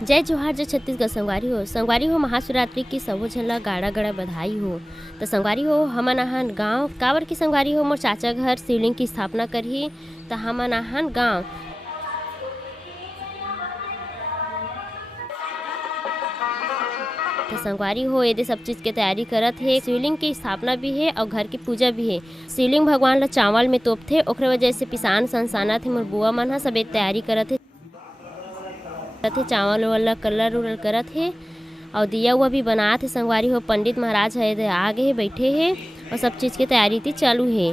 जय जोहार जय छत्तीसगढ़। संगवारी हो महाशिवरात्रि की सबो झन ला गाड़ा गाड़ा बधाई हो। तो संगवारी हो हमन आहन गाँव काबर की संगवारी हो मोर चाचा घर शिवलिंग की स्थापना करही। तो हमन आहन गाँव तो संगवारी हो एदे सब चीज़ के तैयारी करत हे। शिवलिंग की स्थापना भी है और घर की पूजा भी है। शिवलिंग भगवान ला चावल में तोपथे, ओकरे वजह से पिसान संसाना थे मोर बुआ मन ह सब तैयारी करत हे। चावल वाला कलर उलर करत है और दिया हुआ भी बनात है। संगवारी हो पंडित महाराज है आगे है बैठे है और सब चीज़ की तैयारी थी चालू है।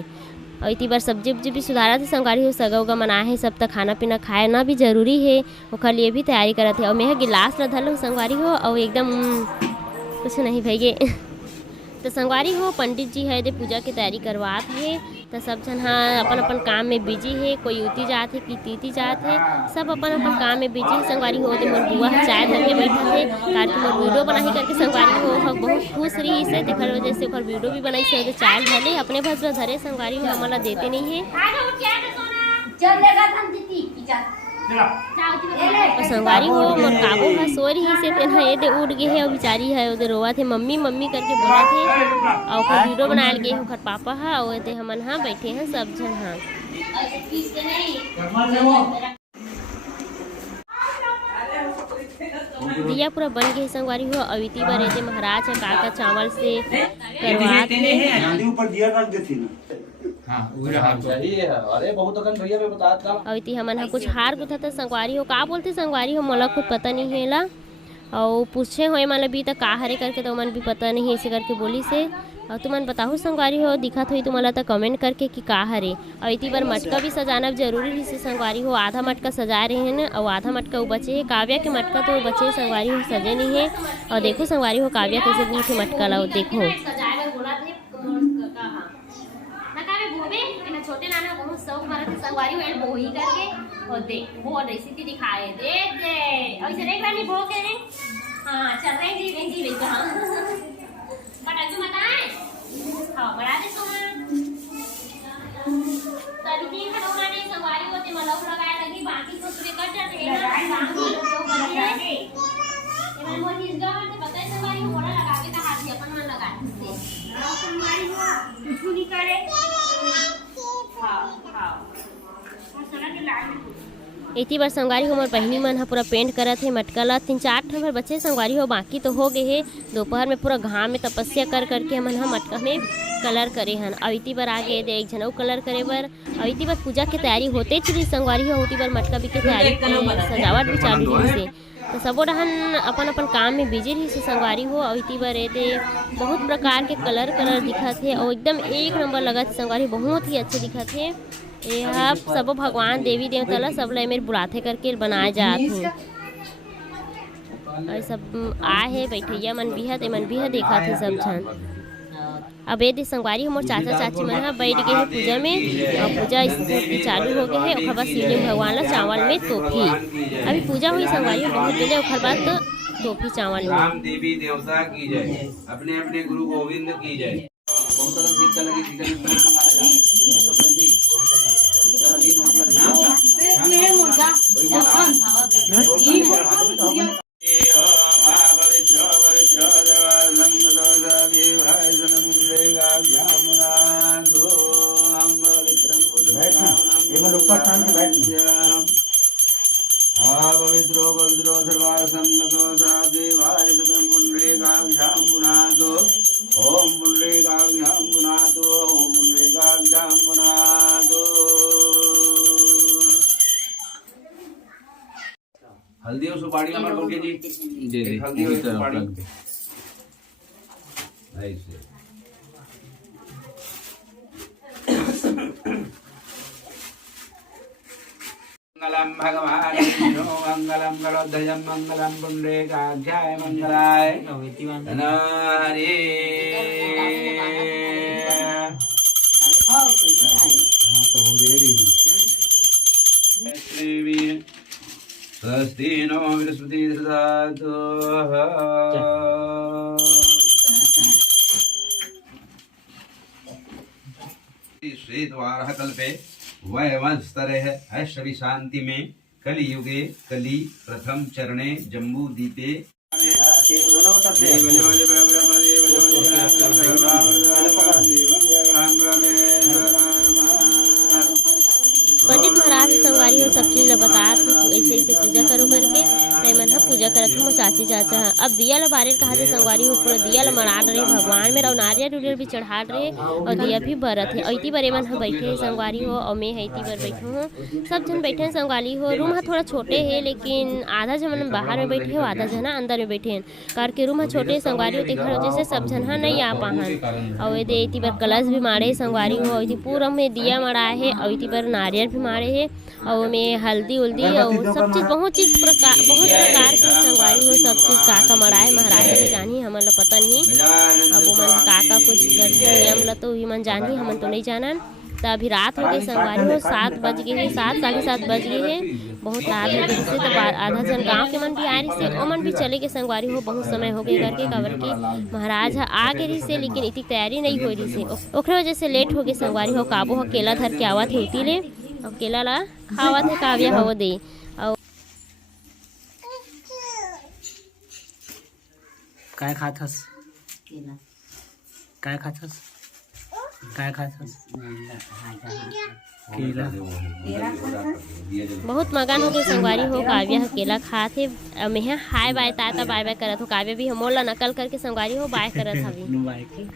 और इतनी बार सब्जी उब्जी भी सुधारा थे। संगवारी हो सगा उगा मनाए है सब तक खाना पीना खाए ना भी जरूरी है, ओखर लिए भी तैयारी करत है। और मैं गिलास ला धर संगवारी हो और एकदम कुछ नहीं भैगे तो संगवारी हो पंडित जी है दे पूजा की तैयारी करवात है। तो सब जन हाँ अपन अपन काम में बिजी है, कोई उती जात है कि तीती जात है, सब अपन अपन काम में बिजी है। संगवारी हो तो मोर बुआ चाय धर के बैठा है कार की मोर वीडियो बनाही करके संगवारी हो बहुत खुश रही से तेखर वजह से ओकर वीडियो भी बनाई से चाय धरे अपने भस में धरे। संगवारी हो हमला देते नहीं है और संगवारी हो मोर काबू ह सो रही से तेन ये दे उड़ गे है और बेचारी है ओदे रोवा थे मम्मी मम्मी करके बोला थे। और ओकर वीडियो बनायल गे ओकर पापा हा और एदे हमन हा बैठे हैं सब जन हाँ। दिया पूरा बन गए संगवारी हो। अविती बार एदे महाराज है काका चावल से करवात अविती हमन हा कुछ हार गुथा था। संगवारी हो का बोलते संगवारी हो मोला कुछ पता नहीं है ला और पूछे हो मन भी तो का हरे करके तो मन भी पता नहीं ऐसे करके बोली से। और तुमन बताओ संगवारी हो दिखत हुई तुम्हारा तो कमेंट करके कि का हरे। और इतनी बार मटका भी सजाना जरूरी है से संगवारी हो। आधा मटका सजा रहे हैं ना और आधा मटका वो बचे है। काव्या के मटका तो बचे संगवारी हो सजे नहीं है। और देखो संगवारी हो काव्या कैसे बूढ़े मटका लाओ देखो छोटे नाना बहुत शौक मारा था संगवारी वेल बोही करके और दे वो रेसिपी दिखाए देख दे और इसे देख रानी भो के हां चल रही जी हां कटाजू मत आए हां बड़ा दे सोना तभी तीन खड़ोना ने संगवारी होते मलक लगाए लगी बाकी तो पूरे कट जाते हैं ना काम लोग करते हैं। ये मोर इस गांव में पता है संगवारी मोड़ा लगा के तो हाथ अपन मन लगा दे संगवारी हो कुछ नहीं करे इतनी बार संगवारी हो मोर बहनी मन हा पूरा पेंट करत है मटका ला। 3-4 ठन बच्चे संगवारी हो बाकी तो हो गए है। दोपहर में पूरा घाम में तपस्या कर करके हमन हा मटका में कलर करे हन। और इतनी बार आगे दे एक झन कलर करे बर और इतनी बार पूजा की तैयारी होते चली संगवारी हो। उतनी बार मटका भी की तैयारी सजावट भी चालू रही से। तो सबो रहन अपन अपन काम में बिजी रही से संगवारी हो। और इतनी बार दे बहुत प्रकार के कलर दिखत है और एकदम एक नंबर लगत संगवारी बहुत ही अच्छे दिखत है। यह सब भगवान देवी देवता ला सब ला मेरे बुलाते करके बनाए जात है। और सब आए है बैठैया मन भी है मन भी है देखा थे सब जन। अब ये संगवारी हो मोर चाचा चाची मन हा बैठ गए है पूजा में और पूजा स्थिति चालू हो गई है। ओखर बाद शिवलिंग भगवान ला चावल में तोपी अभी पूजा हुई संगवारी हो बहुत दिले ओखर बाद तोपी चावल में। देवी देवता की जय, अपने अपने गुरु गोविंद की जय। पवित्रो पवित्रो सर्वासंगतो देवाय पुण्डरीकाभ्यां पुनातो ओम पुण्डरीकाभ्यां पुनातो ओम पुण्डरीकाभ्यां पुनातो। हल्दी और सुपारी हमारे बोल के जी हल्दी और सुपारी ऐसे मंगलम भगवान विष्णु मंगलम गणोदयम मंगलम पुण्डरीकाक्षाय मंगलाय हरे स्वस्ति नो बृहस्पति ददातु श्वेत वाराह कल्पे वैवंश स्तरे है ऐश्वर्य शांति में कलियुगे कली प्रथम चरणे जम्बूदीपे पंडित महाराज संगवारी हो सब चीज ला बतात ऐसे ऐसे पूजा करो करके तैमन ह पूजा करत हो चाची चाचा ह। अब दिया ला बारे कहा थे संगवारी हो पूरा दिया ला मड़ा रहे भगवान में और नारियल उरियल भी चढ़ा रहे और दिया भी बरत है। ऐती बारे मन ह बैठे है संगवारी हो और मैं ऐती बार बैठे हूँ सब जन बैठे हैं संगवारी हो। रूम ह थोड़ा छोटे है लेकिन आधा जन बाहर में बैठे हो आधा जन अंदर में बैठे हैं करके रूम ह छोटे संगवारी हो तेखर वजह से सब जन ह नहीं आ पाहन। और ये ऐती बार कलश भी मारे संगवारी हो ऐती पूरा में दिया मड़ा है और ऐती बार नारियल भी मारे है और में हल्दी उल्दी और सब चीज बहुत प्रकार के संगवारी हो सब चीज काका मड़ाए महाराज ने जानी हमन ला पता नहीं। अब वो मन काका कुछ करते नियम ला तो ही मन जानी हमन तो नहीं जानन। तो अभी रात हो गई संगवारी हो 7 बज गए है 7 साढ़े 7 बज गए है बहुत रात हो गई से। तो आधा जन गाँव के मन भी आ रही से ओमन भी चले गए संगवारी हो बहुत समय हो गए करके काबर की महाराज आ गए रही से लेकिन इतनी तैयारी नहीं हो रही से ओकरे वजह से लेट हो गई संगवारी हो। काबू ह केला धर के आवत है उती ले और केला ला खावत है काव्या हो दे और काय खाथस काय खाथस काय खाथस केला बहुत मगन हो गए संगवारी हो। काव्या ह केला खाथे मैं हाय बाय ताता बाय बाय करत हो काव्या भी हमोला नकल करके संगवारी हो बाय करत हवी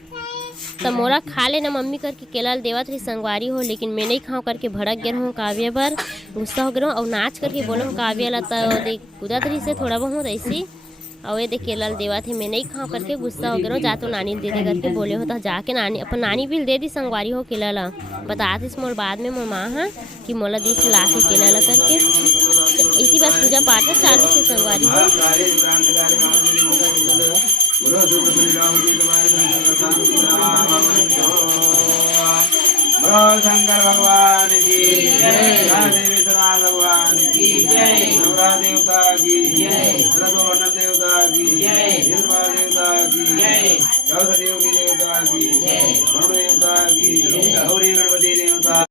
तब मोला खा लेना मम्मी करके केला देवत रही संगवारी हो लेकिन मैं नहीं खाऊं करके भड़क गया हूँ काव्या पर गुस्सा हो गया और नाच करके बोलो काव्या ला तो देख कूदत रही से थोड़ा बहुत ऐसी और ये देख केला देवा थे मैं नहीं खाऊं करके गुस्सा हो गया जा तो नानी दे दे करके बोले हो तो जाके नानी अपन नानी भी दे दी संगवारी हो केला ला बताती मोर बाद में मोर माँ हाँ कि मोला दी से ला के केला ला करके इसी बात पूजा पाठ चालू से संगवारी हो। शंकर भगवान की राधे विश्वनाथ भगवान की नवरा देवता की रघुवन देवता की निर्मला देवता की चौथदेव की देवता की वरुण देवता की गौरी गणपति देवता।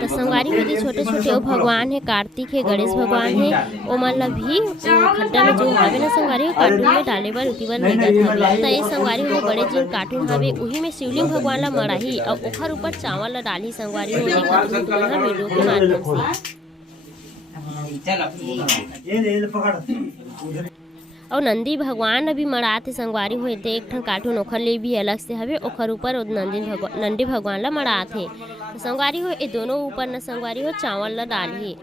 तो संगवारी होती छोटे छोटे वो भगवान है कार्तिक है गणेश भगवान है वो मन ला भी खड्डा में जो हवे ना संगवारी हो कार्टून में डाले बर उती बर लेगत हवे। तो ये संगवारी हो बड़े जिन कार्टून हवे उही में शिवलिंग भगवान ला मड़ाही और ओखर ऊपर चावल ला डाली संगवारी हो देखत हो तुमन ह वीडियो के माध्यम से। और नंदी भगवान अभी मड़ाते संगवारी हो एक ठन कार्टून ओखर ले भी अलग से हवे ओखर ऊपर नंदी भगवान ला मड़ाते तो संगवारी हो ये दोनों ऊपर न संगवारी हो चावल ला डाली।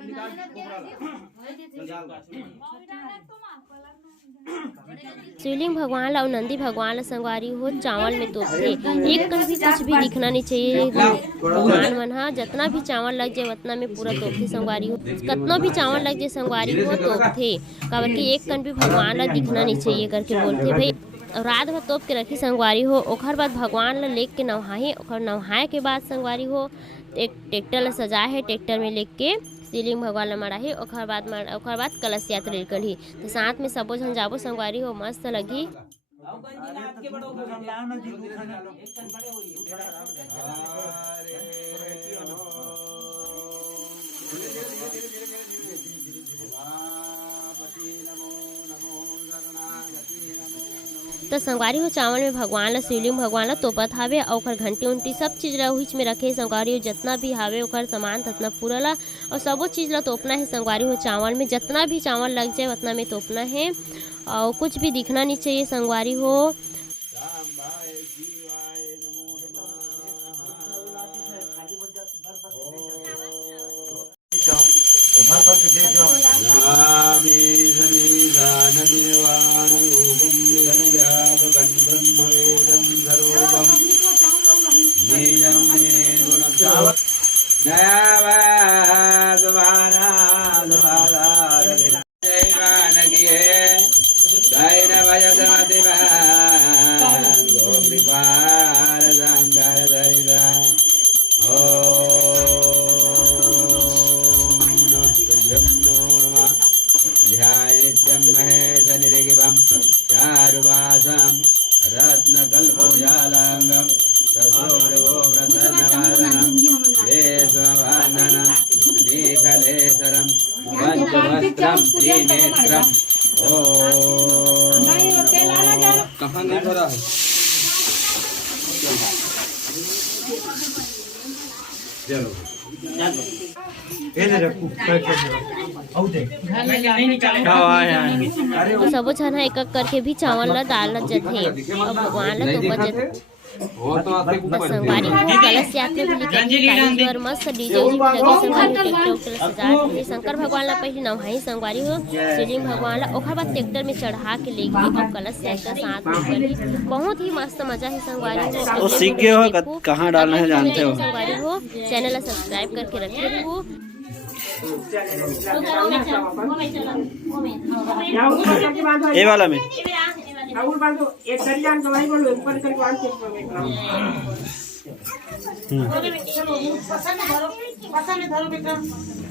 शिवलिंग भगवान ला और नंदी भगवान ला संगवारी हो चावल में तोपथे एक कण भी कुछ भी दिखना नहीं चाहिए। भगवान मन हा जितना भी चावल लग जाए उतना में पूरा तोपथे संगवारी हो कितना भी चावल लग जाए संगवारी हो तोपथे काबर की एक कण भी भगवान ला दिखना नहीं चाहिए करके बोलते भाई। रात भर तोप के रखी संगवारी हो ओखर बाद भगवान ला लेके नहाए ओखर नहाए के बाद संगवारी हो एक ट्रैक्टर ला सजाए है ट्रैक्टर में लेके शिवलिंग भगवान ला मड़ाही ओखर बाद कलश यात्रा निकलही तो साथ में सबो झन जाबो संगवारी हो मस्त लगी। तो संगवारी हो चावल में भगवान ला शिवलिंग भगवान ला तोपत हावे और ओखर घंटी उंटी सब चीज ला उहीच में रखे संगवारी हो जितना भी हावे ओखर सामान ततना पूरा ला और सबो चीज ला तोपना है संगवारी हो चावल में जितना भी चावल लग जाए उतना में तोपना है और कुछ भी दिखना नहीं चाहिए संगवारी हो। चारुवासम रत्नकल्पोजालांगम रसोमृगो व्रतनवादनम वेशवंदनम मेघलेशरं पंचभस्त्रं त्रिनेत्रम् ओम। कहाँ नहीं भरा है? चलो सबो झन ह एक एक करके भी चावल ला डालत जथे और भगवान ला तोपत जथे। वो तो आते बस संगवारी हो कलश यात्रा भी लिखे और मस्त डीजे उजी भी लगे संगवारी ट्रैक्टर उक्टर सजात हे। शंकर भगवान ला पहले नवहाई संगवारी हो शिवलिंग भगवान ला ओखर बाद ट्रैक्टर में चढ़ा के ले गई और कलश यात्रा साथ में करी। बहुत ही मस्त मजा है संगवारी हो। तो सीख गए हो कहाँ डालना है जानते हो। संगवारी हो चैनल ला सब्सक्राइब करके रखे रहो। ये वाला में राहुल बांधो एक दरियान का वही बोलो ऊपर करके आन के पसंद धरो बेटा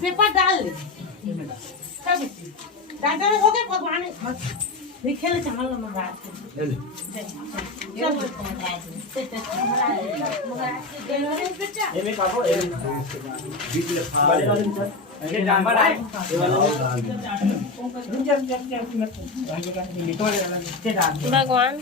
पेपर डाल ले सब दादा हो गए भगवान लिखे ले चमल मंगा ये में बाबू बीच ले खा ये नंबर आए ये वाला भगवान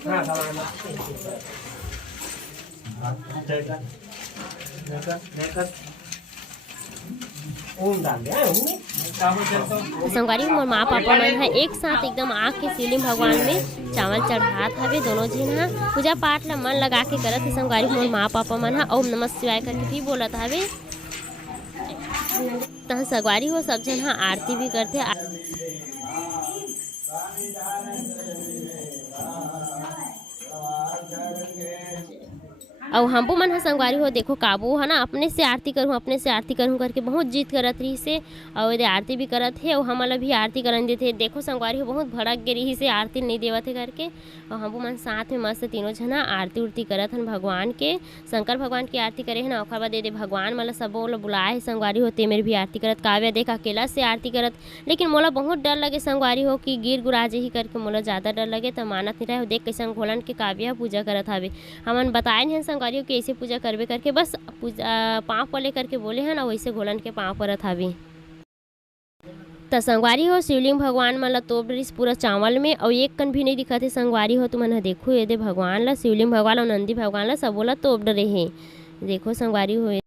संगवारी मोर माँ पापा मन है एक साथ एकदम आँख के शिवलिंग भगवान में चावल चढ़ात हवे। दोनों झीन हा पूजा पाठ ला मन लगा के करत है। संगवारी मोर माँ पापा मन हा ओम नमः शिवाय करके भी बोलत हवे। तहाँ संगवारी हो सब झन हा आरती भी करथे। और हमबो मन ह संगवारी हो देखो काबू है ना अपने से आरती करूँ करके बहुत जीत करत रही से और ये आरती भी करत है और हमला भी आरती करन देते। देखो संगवारी हो बहुत भड़क गे रही से आरती नहीं देवत है करके और हमबो मन साथ में मस्त तीनों झना आरती उरती करत हन भगवान के। शंकर भगवान की आरती करे है ना ओखर बाद दे भगवान मतलब सबो ला बुलाए है संगवारी हो ते मेरी भी आरती करत। काव्या देख अकेला से आरती करत लेकिन मोला बहुत डर लगे संगवारी हो कि गिर गुराजे ही करके मोला ज़्यादा डर लगे तो मानत नहीं रहे। देख कैसे घोलन के काव्या पूजा करत हवे। हमन बताए नहीं संगवारी हो कि ऐसे पूजा करबे करके बस पूजा पाँव पर ले करके बोले हैं ना वैसे घोलन के पाँव परत हवे। त संगवारी हो शिवलिंग भगवान मन ला तोप डरिस पूरा चावल में और एक कन भी नहीं दिखत है। संगवारी हो तुमन देखो ये दे भगवान ला शिवलिंग भगवान और नंदी भगवान ला सबो ला तोप डरे हे। देखो संगवारी हो